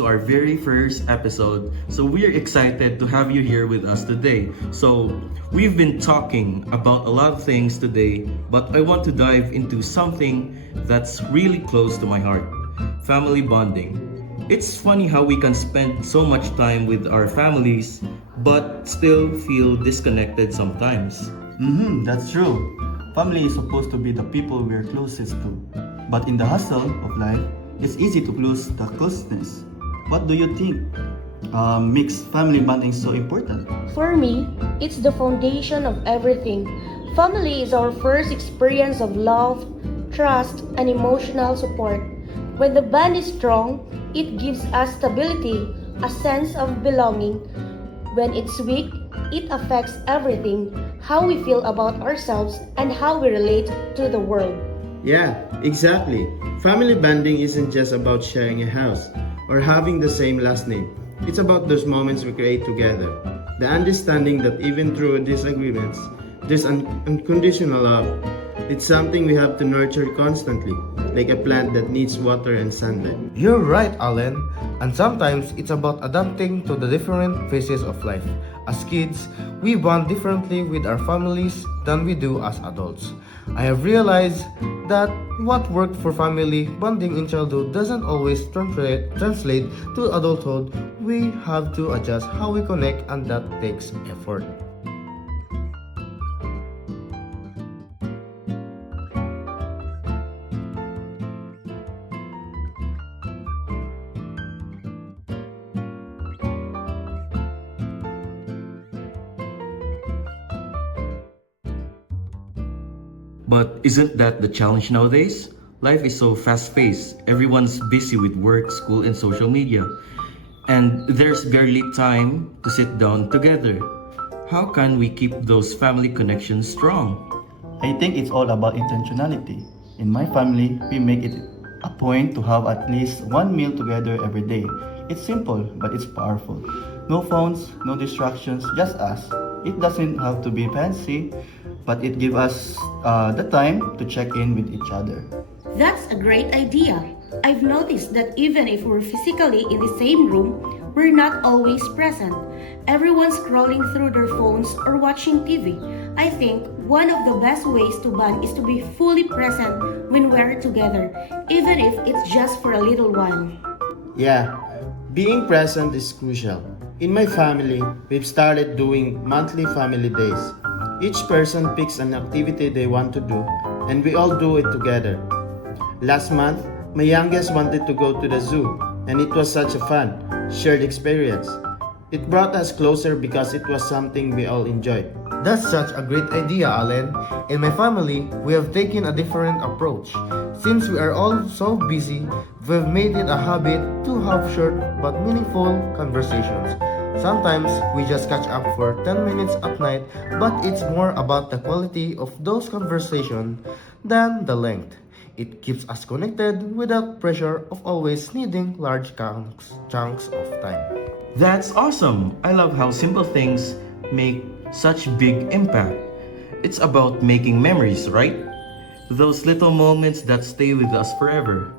to our very first episode. So we're excited to have you here with us today. So we've been talking about a lot of things today, but I want to dive into something that's really close to my heart: family bonding. It's funny how we can spend so much time with our families, but still feel disconnected sometimes. That's true. Family is supposed to be the people we're closest to. But in the hustle of life, it's easy to lose the closeness. What do you think makes family bonding so important? For me, it's the foundation of everything. Family is our first experience of love, trust, and emotional support. When the bond is strong, it gives us stability, a sense of belonging. When it's weak, it affects everything: how we feel about ourselves and how we relate to the world. Yeah, exactly. Family bonding isn't just about sharing a house or having the same last name. It's about those moments we create together. The understanding that even through disagreements, there's unconditional love. It's something we have to nurture constantly, like a plant that needs water and sunlight. You're right, Alan. And sometimes it's about adapting to the different phases of life. As kids, we bond differently with our families than we do as adults. I have realized that what worked for family bonding in childhood doesn't always translate to adulthood. We have to adjust how we connect, and that takes effort. But isn't that the challenge nowadays? Life is so fast paced, everyone's busy with work, school, and social media, and there's barely time to sit down together. How can we keep those family connections strong? I think it's all about intentionality. In my family, we make it a point to have at least one meal together every day. It's simple, but it's powerful. No phones, no distractions, just us. It doesn't have to be fancy, but it gives us the time to check in with each other. That's a great idea. I've noticed that even if we're physically in the same room, we're not always present. Everyone's scrolling through their phones or watching TV. I think one of the best ways to bond is to be fully present when we're together, even if it's just for a little while. Yeah, being present is crucial. In my family, we've started doing monthly family days. Each person picks an activity they want to do, and we all do it together. Last month, my youngest wanted to go to the zoo, and it was such a fun, shared experience. It brought us closer because it was something we all enjoyed. That's such a great idea, Allen. In my family, we have taken a different approach. Since we are all so busy, we've made it a habit to have short but meaningful conversations. Sometimes we just catch up for 10 minutes at night, but it's more about the quality of those conversations than the length. It keeps us connected without pressure of always needing large chunks of time. That's awesome! I love how simple things make such big impact. It's about making memories, right? Those little moments that stay with us forever.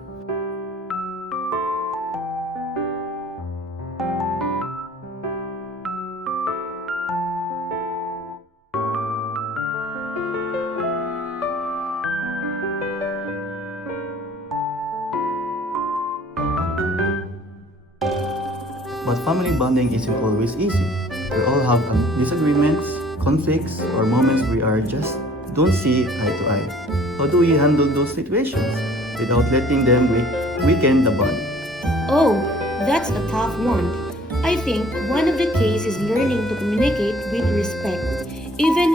But family bonding isn't always easy. We all have disagreements, conflicts, or moments we are just don't see eye to eye. How do we handle those situations without letting them weaken the bond? Oh, that's a tough one. I think one of the keys is learning to communicate with respect, even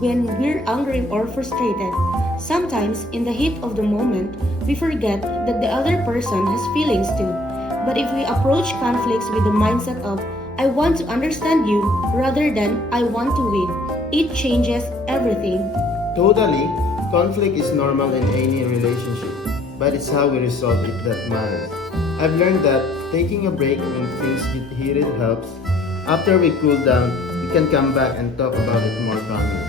when we're angry or frustrated. Sometimes, in the heat of the moment, we forget that the other person has feelings too. But if we approach conflicts with the mindset of, I want to understand you, rather than I want to win, it changes everything. Totally, conflict is normal in any relationship, but it's how we resolve it that matters. I've learned that taking a break when things get heated helps. After we cool down, we can come back and talk about it more calmly.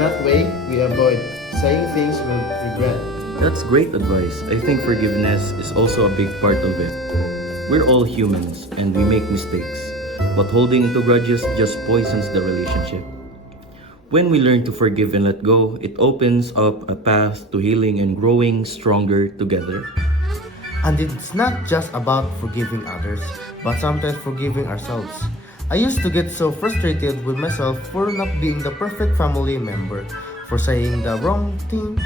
That way, we avoid saying things we'll regret. That's great advice. I think forgiveness is also a big part of it. We're all humans and we make mistakes, but holding into grudges just poisons the relationship. When we learn to forgive and let go, it opens up a path to healing and growing stronger together. And it's not just about forgiving others, but sometimes forgiving ourselves. I used to get so frustrated with myself for not being the perfect family member, for saying the wrong thing,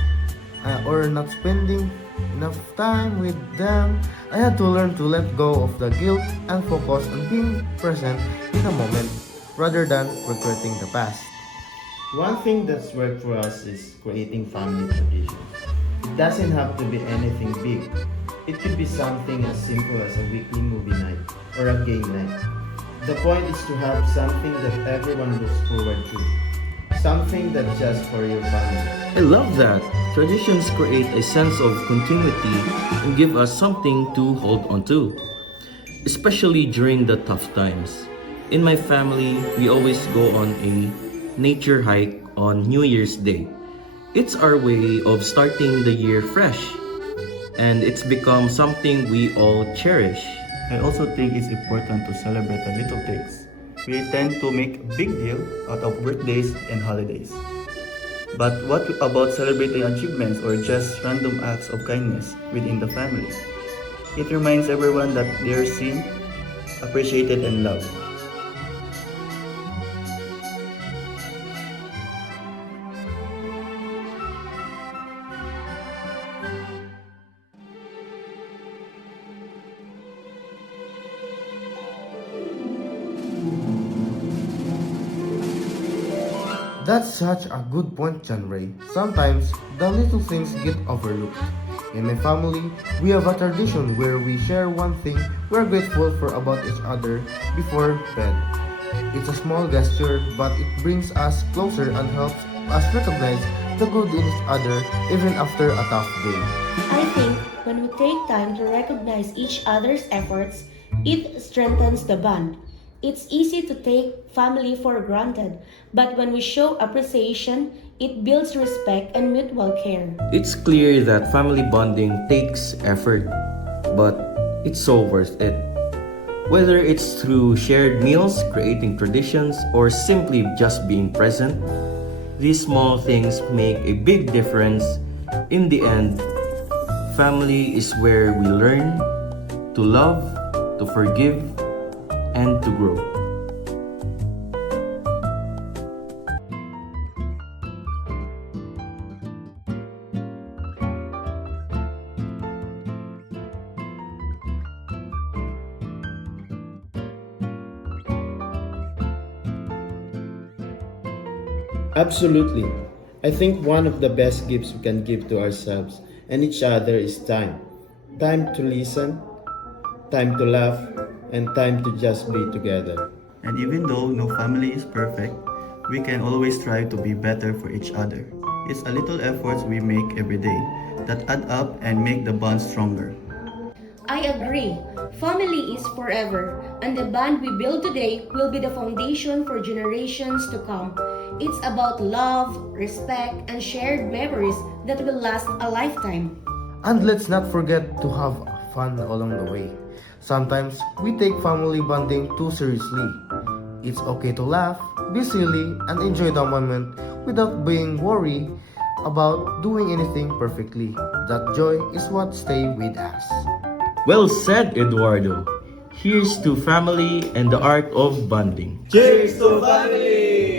or not spending enough time with them. I had to learn to let go of the guilt and focus on being present in the moment rather than regretting the past. One thing that's worked for us is creating family traditions. It doesn't have to be anything big. It could be something as simple as a weekly movie night or a game night. The point is to have something that everyone looks forward to. Something that's just for your family. I love that. Traditions create a sense of continuity and give us something to hold on to, especially during the tough times. In my family, we always go on a nature hike on New Year's Day. It's our way of starting the year fresh, and it's become something we all cherish. I also think it's important to celebrate the little things. We tend to make a big deal out of birthdays and holidays. But what about celebrating achievements or just random acts of kindness within the family? It reminds everyone that they are seen, appreciated, and loved. That's such a good point, John Ray. Sometimes, the little things get overlooked. In my family, we have a tradition where we share one thing we're grateful for about each other before bed. It's a small gesture, but it brings us closer and helps us recognize the good in each other even after a tough day. I think when we take time to recognize each other's efforts, it strengthens the bond. It's easy to take family for granted, but when we show appreciation, it builds respect and mutual care. It's clear that family bonding takes effort, but it's so worth it. Whether it's through shared meals, creating traditions, or simply just being present, these small things make a big difference. In the end, family is where we learn to love, to forgive, and to grow. Absolutely. I think one of the best gifts we can give to ourselves and each other is time. Time to listen, time to laugh, and time to just be together. And even though no family is perfect, we can always try to be better for each other. It's a little efforts we make every day that add up and make the bond stronger. I agree. Family is forever, and the bond we build today will be the foundation for generations to come. It's about love, respect, and shared memories that will last a lifetime. And let's not forget to have fun along the way. Sometimes we take family bonding too seriously. It's okay to laugh, be silly, and enjoy the moment without being worried about doing anything perfectly. That joy is what stays with us. Well said, Eduardo. Here's to family and the art of bonding. Cheers to family!